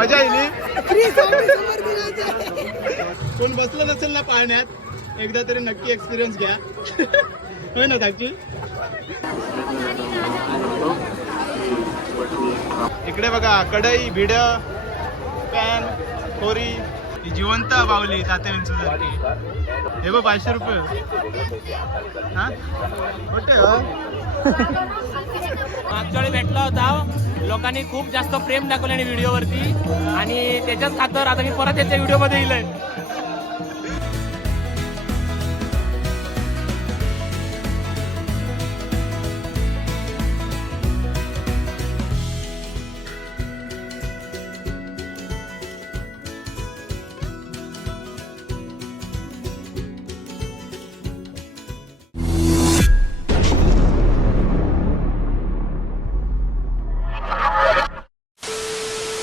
मजा येईल कोण बसलं नसेल ना पाळण्यात एकदा तरी नक्की एक्सपिरियन्स घ्या. होय ना साक्षी? इकडे बघा कढई भिड पॅन खोरी जिवंत बावली तात्या हे बघ पाचशे रुपये. हा? कुठे मागच्या वेळी भेटला होता. लोकांनी खूप जास्त प्रेम दाखवले आणि व्हिडिओवरती. आणि त्याच्याच खातर आता मी परत त्याच्या व्हिडिओमध्ये येईल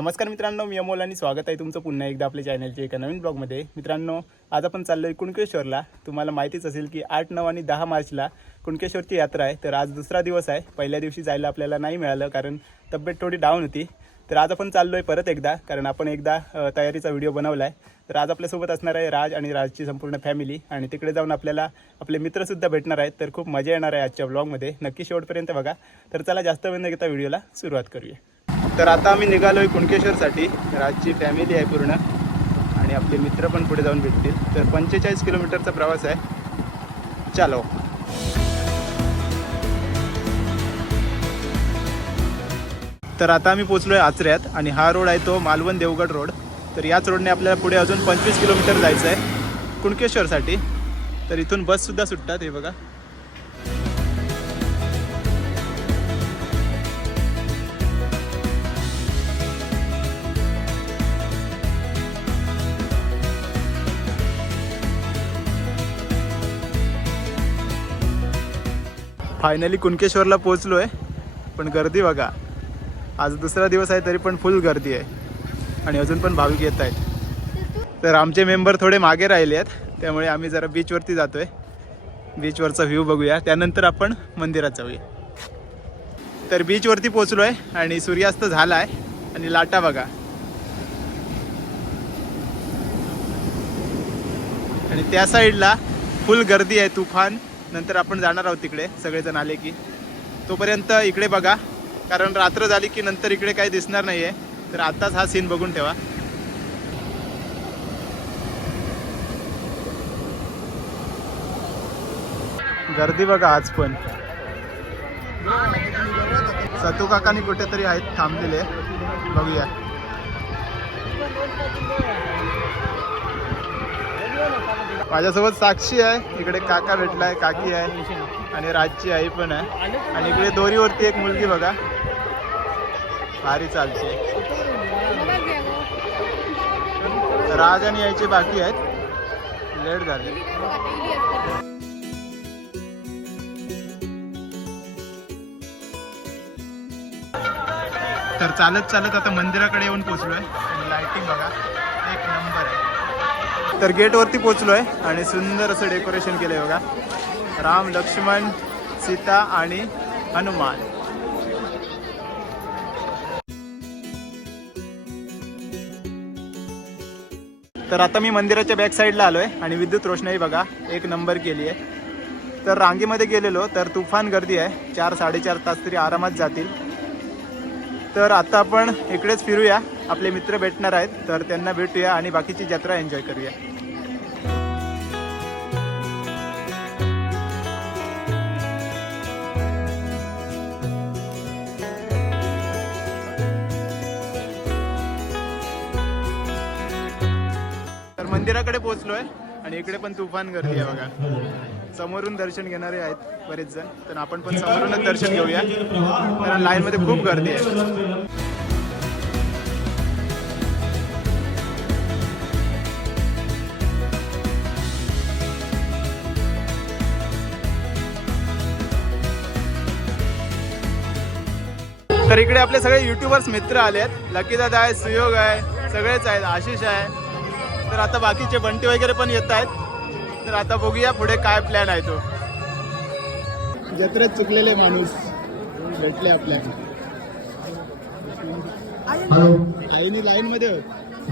नमस्कार मित्रांनो मी अमोल आणि स्वागत आहे तुमचं पुन्हा एकदा आपल्या चॅनलच्या एका नवीन ब्लॉगमध्ये. मित्रांनो आज आपण आहे कुणकेश्वरला. तुम्हाला माहितीच असेल की आठ नऊ आणि दहा मार्चला कुणकेश्वरची यात्रा आहे. तर आज दुसरा दिवस आहे. पहिल्या दिवशी जायला आपल्याला नाही मिळालं कारण तब्येत थोडी डाऊन होती. तर आज आपण आहे परत एकदा कारण आपण एकदा तयारीचा व्हिडिओ बनवला आहे तर आज आपल्यासोबत असणार आहे राज आणि राजची संपूर्ण फॅमिली आणि तिकडे जाऊन आपल्याला आपले मित्रसुद्धा भेटणार आहेत. तर खूप मजा येणार आहे आजच्या ब्लॉगमध्ये. नक्की शेवटपर्यंत बघा. तर चला जास्त वेळ न घेता व्हिडिओला सुरुवात करूया. तर आता आम्ही निघालोय कुणकेश्वरसाठी. राजची फॅमिली आहे पूर्ण. आणि आपले मित्र पण पुढे जाऊन भेटतील. तर पंचेचाळीस किलोमीटरचा प्रवास आहे. चालो. तर आता आम्ही पोचलोय आचऱ्यात आणि हा रोड आहे तो मालवण देवगड रोड. तर याच रोडने आपल्याला पुढे अजून पंचवीस किलोमीटर जायचं आहे कुणकेश्वरसाठी. तर इथून बससुद्धा सुटतात हे बघा. फायनली कुणकेश्वरला पोहोचलोय. पण गर्दी बघा. आज दुसरा दिवस आहे तरी पण फुल गर्दी आहे. आणि अजून पण भाविक येत आहेत. तर आमचे मेंबर थोडे मागे राहिले आहेत. त्यामुळे आम्ही जरा बीचवरती जातोय. बीचवरचा व्ह्यू बघूया. त्यानंतर आपण मंदिरात जाऊया. तर बीचवरती पोचलो आहे आणि सूर्यास्त झाला आहे आणि लाटा बघा. आणि त्या साईडला फुल गर्दी आहे तुफान. नंतर आपण जाणार आहोत तिकडे सगळेजण आले की. तोपर्यंत इकडे बघा कारण रात्र झाली की नंतर इकडे काही दिसणार नाही आहे तर आत्ताच हा सीन बघून ठेवा. गर्दी बघा आज पण. सतू काकानी कुठेतरी आहेत थांबलेले. बघूया. माझ्यासोबत साक्षी आहे. इकडे काका भेटलाय काकी आहे आणि राजची आई पण आहे. आणि इकडे दोरीवरती एक मुलगी बघा. भारी चालते. राज आणि यायचे बाकी आहेत. लेट झाले. तर चालत चालत आता मंदिराकडे येऊन पोचलोय. आहे लायटिंग बघा. तर गेटवरती पोचलो आहे आणि सुंदर असं डेकोरेशन केलं आहे बघा. राम लक्ष्मण सीता आणि हनुमान. तर आता मी मंदिराच्या बॅक साईडला आलोय आणि विद्युत रोषणाई बघा एक नंबर केली आहे. तर रांगेमध्ये गेलेलो तर तुफान गर्दी आहे. चार साडेचार तास तरी आरामात जातील. तर आता आपण इकडेच फिरूया. आपले मित्र भेटणार आहेत तर त्यांना भेटूया आणि बाकीची जत्रा एन्जॉय करूया. तर मंदिराकडे पोहोचलोय आणि इकडे पण तुफान गर्दी आहे बघा. समोरून दर्शन घेणारे आहेत बरेच जण तर आपण पण समोरूनच दर्शन घेऊया. कारण लाईन मध्ये खूप गर्दी आहे. तर इकडे आपले सगळे युट्यूबर्स मित्र आले आहेत लकी दादा आहे सुयोग आहे सगळेच आहेत आशिष आहे. तर आता बाकीचे बंटी वगैरे पण येत आहेत. तर आता बघूया पुढे काय प्लॅन आहे तो. जत्रेत चुकलेले माणूस भेटले आपल्या हॅलो आईनी लाईन मध्ये.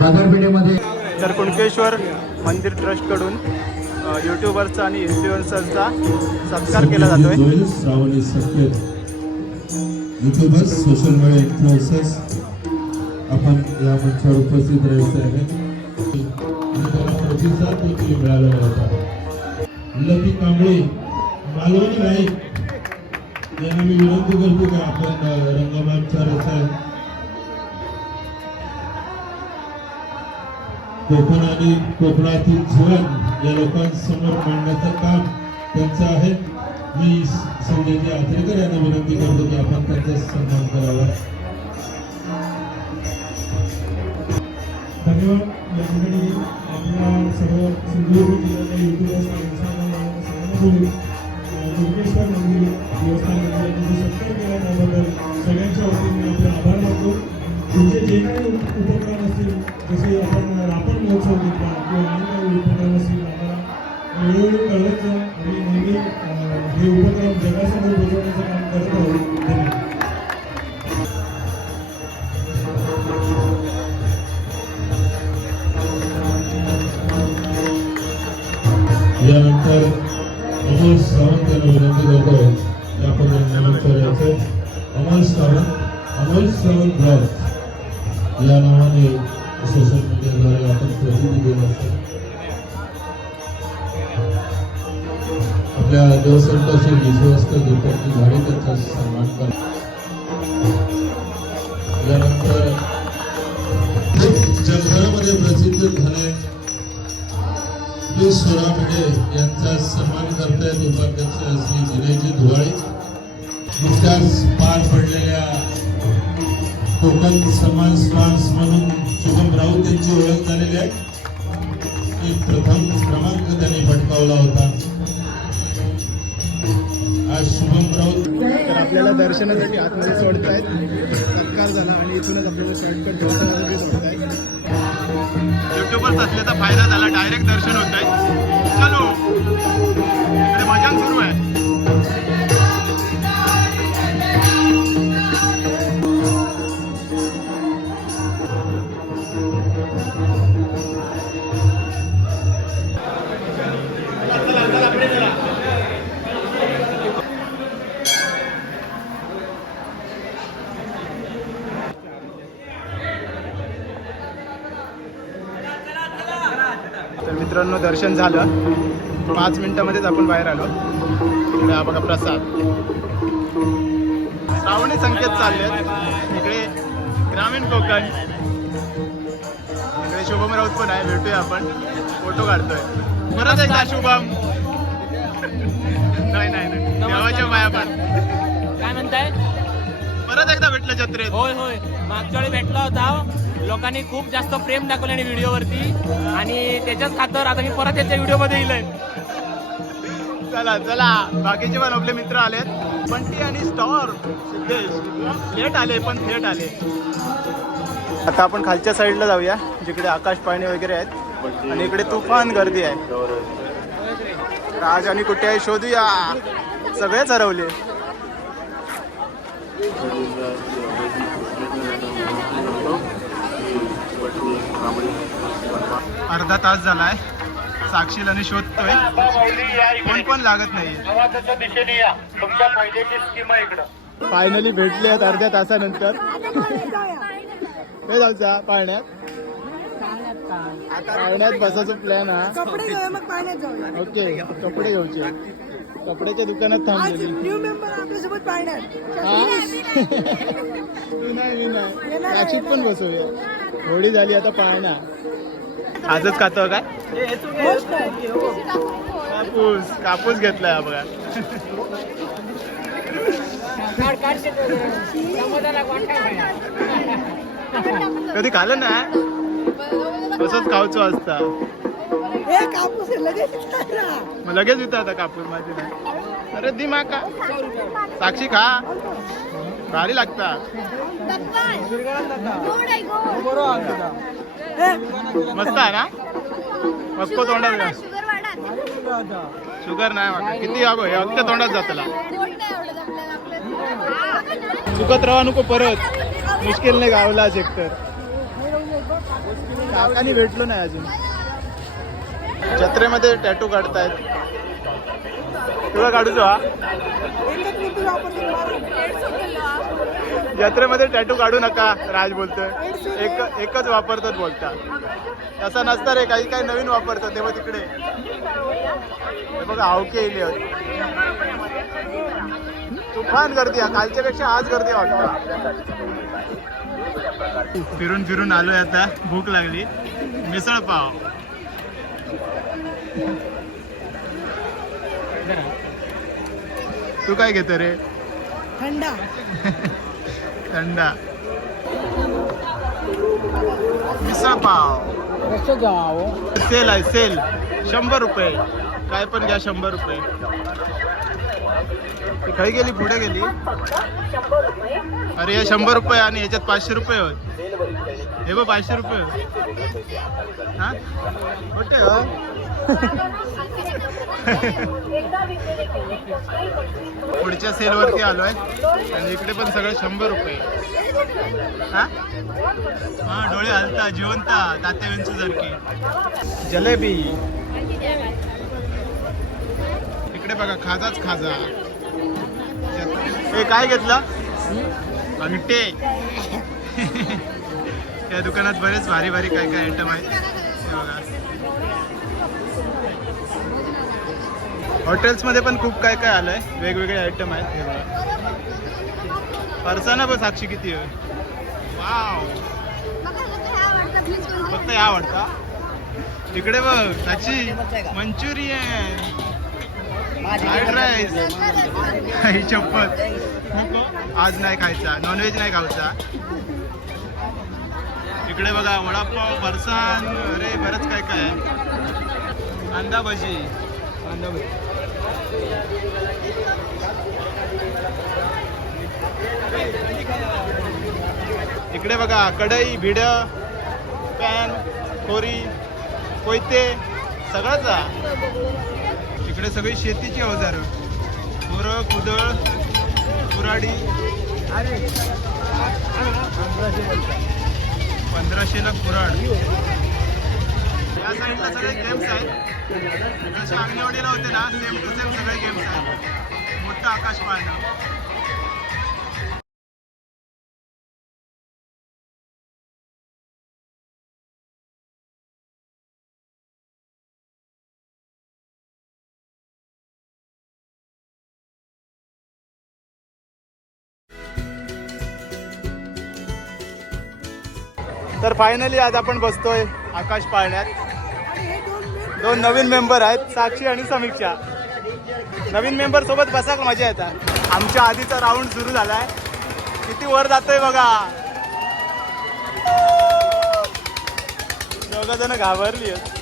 बाजारपेठेमध्ये. तर कुणकेश्वर मंदिर ट्रस्टकडून अ, युट्यूबरचा आणि इन्फ्लुएन्सरचा सत्कार केला जातोय. युट्यूबर्स सोशल मीडिया इन्फ्लुएन्सर्स आपण या मंचावर उपस्थित राहायचं आहे. आणि त्याला प्रतिसाद देखील मिळालेला होता लती कांबळे मालवणी नाईक यांना मी विनंती करतो की आपण अ, रंगमंचावर असाल कोकण आणि कोकणातील जीवन या लोकांसमोर मांडण्याचं काम त्यांचं आहे. मी संजयजी आचरेकर यांना विनंती करतो की आपण त्यांचा सन्मान करावा. धन्यवाद. या ठिकाणी आपल्या सर्व सिंधुदुर्ग जिल्ह्याच्या युट्यूबर्स दुर्गेश्वर मंदिर देवस्थान मंदिराचा सत्कार केला त्याबद्दल सगळ्यांच्या वतीने आपले आभार मानतो. तुमचे जे काही उपक्रम असतील जसे आपण रापण महोत्सव घेतला किंवा आणि काही उपक्रम असतील आम्हाला कळत आणि नेहमी म्हणजे, हे उपक्रम जगासमोर पोहोचवण्याचं काम करत. आहोत यानंतर अमोल सावंत यांना विनंती करतो आपण अमोल सावंत अमोल सावंत ब्लॉग या नावाने सोशल मीडियाद्वारे आपण प्रसिद्धी देत असतो आपल्या देवसंताचे विश्वस्त दुपारची झाडे त्यांचा सन्मान करा. यानंतर जगभरामध्ये प्रसिद्ध झाले श्री सोरा यांचा सन्मान करतायत उपाध्यक्ष श्री विनयजी धुवाळे. नुकत्याच पार पडलेल्या कोकण समाज फ्रान्स म्हणून शुभम राऊत यांची ओळख झालेली आहे. एक प्रथम क्रमांक त्यांनी पटकावला होता. आज शुभम राऊत. तर आपल्याला दर्शनासाठी आतमध्ये सोडतायत. सत्कार झाला आणि इथूनच आपल्याला शॉर्टकट दर्शनासाठी सोडतायत. युट्यूबर्स असल्याचा फायदा झाला. डायरेक्ट दर्शन होत आहे. चलो. भजन सुरू आहे. मित्रांनो दर्शन झालं. पाच मिनिटामध्येच आपण बाहेर आलो. इकडे हा बघा प्रसाद. श्रावणी संकेत चालले इकडे ग्रामीण कोकण. इकडे शुभम राऊत पण आहे. भेटूया आपण. फोटो काढतोय. परत एकदा शुभम. नाही नाही नाही. देवाच्या माया पण. परत एकदा भेटलं जत्रेत होय होय. मागच्या वेळी भेटला होता. लोकांनी खूप जास्त प्रेम दाखवले आणि व्हिडिओवरती. आणि त्याच्याच खातर आता मी परत त्याच्या व्हिडिओमध्ये येईल. चला चला. बाकीचे पण आपले मित्र आलेत. बंटी आणि स्टॉर सिद्धेश. लेट आले पण थेट आले. आता आपण खालच्या साईडला जाऊया जिकडे आकाश पाळणे वगैरे आहेत. आणि इकडे तुफान गर्दी आहे. राज आणि कुठे आहे? शोधूया. सगळेच हरवले. अर्धा तास झालाय. साक्षीला आणि शोधतोय. कोण पण लागत नाही फायनली भेटले आहेत अर्ध्या तासानंतर. हे जाऊचा पाळण्यात. पाळण्यात बसायचा प्लॅन हा. ओके कपडे घ्यायचे कपड्याच्या दुकानात आज थांबलेली न्यू मेंबर आपल्यासोबत पाण्यात हा? तू नाही मी नाही नाशिक पण बसूया. होळी झाली आता पाळणा आजच खातो काय? आहे. कापूस कापूस घेतलाय हा बघा. कधी खाल्लं ना? तसंच खाऊचो असता. हे कापूस आहे, लगेच. मग लगेच येतं आता कापूस माझी नाही. अरे दी माका. साक्षी खा. भारी लागता हे, मस्त आहे ना? मस्त तोंडात. शुगर नाही माका किती अगो हे अख्ख्या तोंडात जातला नाही चुकत राहा नको परत. मुश्किलने गावला एकतर. काकानी भेटलो नाही अजून. जत्रेमध्ये टॅटू काढतायत. तुला काढूचो हा? जत्रेमध्ये टॅटू काढू नका राज बोलतोय. एक एकच वापरतात बोलता. तसा नसता रे काही काही नवीन वापरतात. तेव्हा तिकडे. हे बघा आवके येईल तुफान गर्दी आहे कालच्या पेक्षा आज गर्दी वाटत. फिरून फिरून आलोय आता. भूक लागली. मिसळ पाव. तू काय घेतो रे? थंडा. थंडा. मिसळ पाव. सेल आहे सेल. शंभर रुपये. काय पण घ्या शंभर रुपये. खाई गेली पुढे गेली. अरे हे शंभर रुपये आणि याच्यात पाचशे रुपये होत. हे बघ पाचशे रुपये होत. हा? कुठे हो? पुढच्या सेलवरती आलोय. आणि इकडे पण सगळं शंभर रुपये. हा? हा डोळे हलता जिवंता तात्या विंचू सारखी जलेबी. इकडे बघा खाजाच खाजा. हे काय घेतलं? अंगठे या दुकानात बरेच भारी भारी काय काय आयटम आहेत. बघा. हॉटेल्समध्ये पण खूप काय काय आलंय. वेगवेगळे आयटम आहेत. हे बघा. फरसाना साक्षी किती आहे. वाव फक्त या आवडता. तिकडे बघ साक्षी. मंचुरियन फ्राईड राईस ही चप्पल. आज नाही खायचा. नॉनव्हेज नाही खायचा इकडे बघा वडापाव फरसान अरे बरंच काय काय आहे. कांदा भजी कांदा भजी इकडे बघा कढई भिड पॅन खोरी कोयते सगळंच इकडे सगळी शेतीची अवजारं. बोरं कुदळ कुराडी पंधराशेला कुराड या साईडला सगळे गेम्स आहेत. जसे निवडलेलं होते ना सेम टू सेम सगळे गेम्स आहेत. मोठं आकाश पाळणं. तर फायनली आज आपण बसतोय आकाश पाळण्यात. दोन नवीन मेंबर आहेत साक्षी आणि समीक्षा. नवीन मेंबर सोबत बसा मजा येतात. आमच्या आधीचा राऊंड सुरू झालाय. किती वर जातोय बघा. दोघ जण घाबरली आहेत.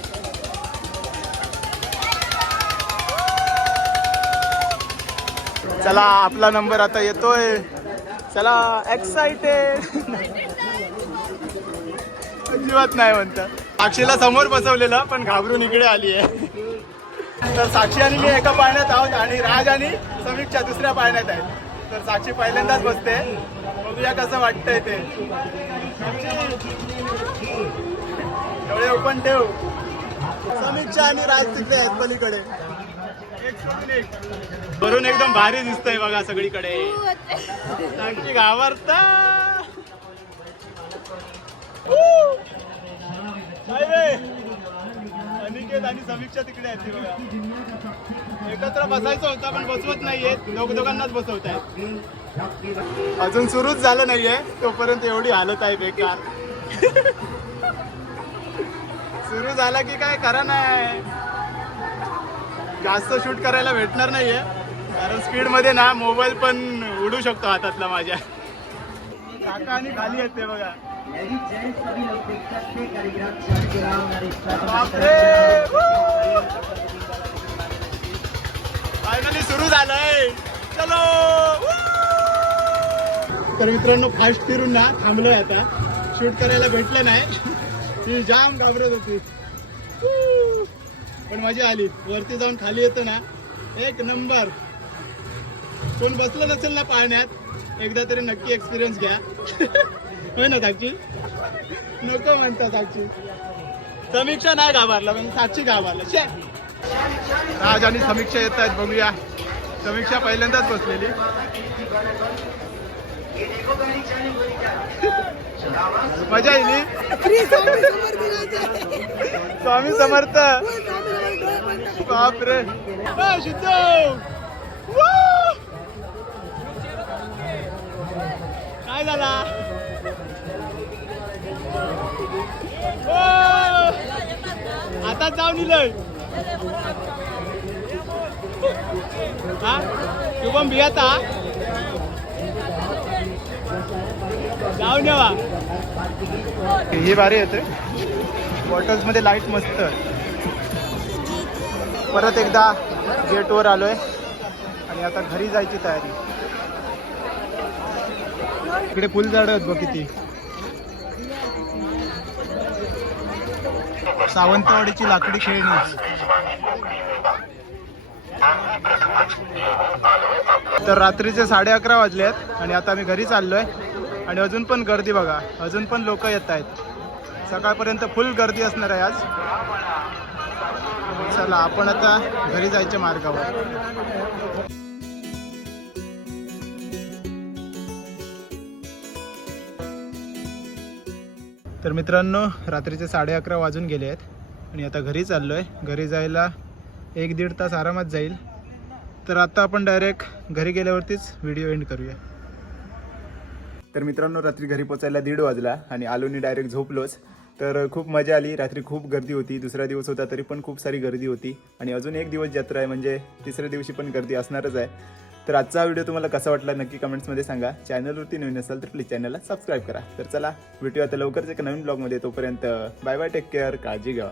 चला आपला नंबर आता येतोय. चला एक्साइटेड अजिबात नाही म्हणतात. साक्षीला समोर बसवलेलं पण घाबरून इकडे आली आहे. तर साक्षी आणि मी एका पाळण्यात आहोत आणि राज आणि समीक्षा दुसऱ्या पाळण्यात आहेत. तर साक्षी पहिल्यांदाच बसते. बघूया कसं वाटतंय ते. डोळे ओपन ठेव. समीक्षा आणि राज तिकडे आहेत पलीकडे. वरून एकदम भारी दिसतंय बघा सगळीकडे. साक्षी घाबरता. अनिकेत आणि समीक्षा तिकडे आहेत एकत्र बसायचं होतं पण बसवत नाहीये. दोघ दोघांनाच बसवत आहेत अजून सुरूच झालं नाहीये. तोपर्यंत एवढी हालत आहे बेकार. सुरू झाला की काय करा नाही. जास्त शूट करायला भेटणार नाहीये. कारण स्पीडमध्ये ना मोबाईल पण उडू शकतो हातातला माझ्या. काका आणि खाली आहेत ते बघा. फायनली सुरू झालंय. चलो! तर मित्रांनो फास्ट फिरून ना थांबलोय आता. शूट करायला भेटलं नाही. ती जाम घाबरत होती! पण मजा आली. वरती जाऊन खाली येतो ना. एक नंबर. कोण बसलं नसेल ना पाळण्यात? एकदा तरी नक्की एक्सपिरियन्स घ्या. होय ना साक्षी नको म्हणता साक्षी समीक्षा नाही घाबरला पण साक्षी घाबरला. शे राज आणि समीक्षा येत आहेत बघूया. समीक्षा पहिल्यांदाच बसलेली. मजा येईल श्री स्वामी समर्थ बापरे. अ, काय झाला आता जाऊन इलय. हा? शुभम भियाता जाऊन येवा. ही भारी येते बॉटल्समध्ये लाइट मस्त परत एकदा गेटवर आलोय. आणि आता घरी जायची तयारी. इकडे फुल झाड आहेत बघ किती. सावंतवाडीची लाकडी खेळणी तर रात्रीचे साडे अकरा वाजले आहेत आणि आता आम्ही घरी चाललोय. आणि अजून पण गर्दी बघा. अजून पण लोक येत आहेत. सकाळपर्यंत फुल गर्दी असणार आहे आज. चला आपण आता घरी जायच्या मार्गावर. तर मित्रांनो रात्रीचे साडे अकरा वाजून गेले आहेत. आणि आता घरी चाललो आहे घरी जायला एक दीड तास आरामात जाईल. तर आता आपण डायरेक्ट घरी गेल्यावरतीच व्हिडिओ एंड करूया. तर मित्रांनो रात्री घरी पोचायला दीड वाजला आणि आलोनी डायरेक्ट झोपलोच. तर खूप मजा आली. रात्री खूप गर्दी होती. दुसरा दिवस होता तरी पण खूप सारी गर्दी होती. आणि अजून एक दिवस जत्रा आहे. म्हणजे तिसऱ्या दिवशी पण गर्दी असणारच आहे. तर आजचा व्हिडिओ तुम्हाला कसा वाटला नक्की कमेंट्समध्ये सांगा. चॅनलवरती नवीन असाल तर प्लीज चॅनलला सबस्क्राईब करा. तर चला व्हिडिओ आता लवकरच एका नवीन ब्लॉगमध्ये तोपर्यंत बाय बाय टेक केअर काळजी घ्या.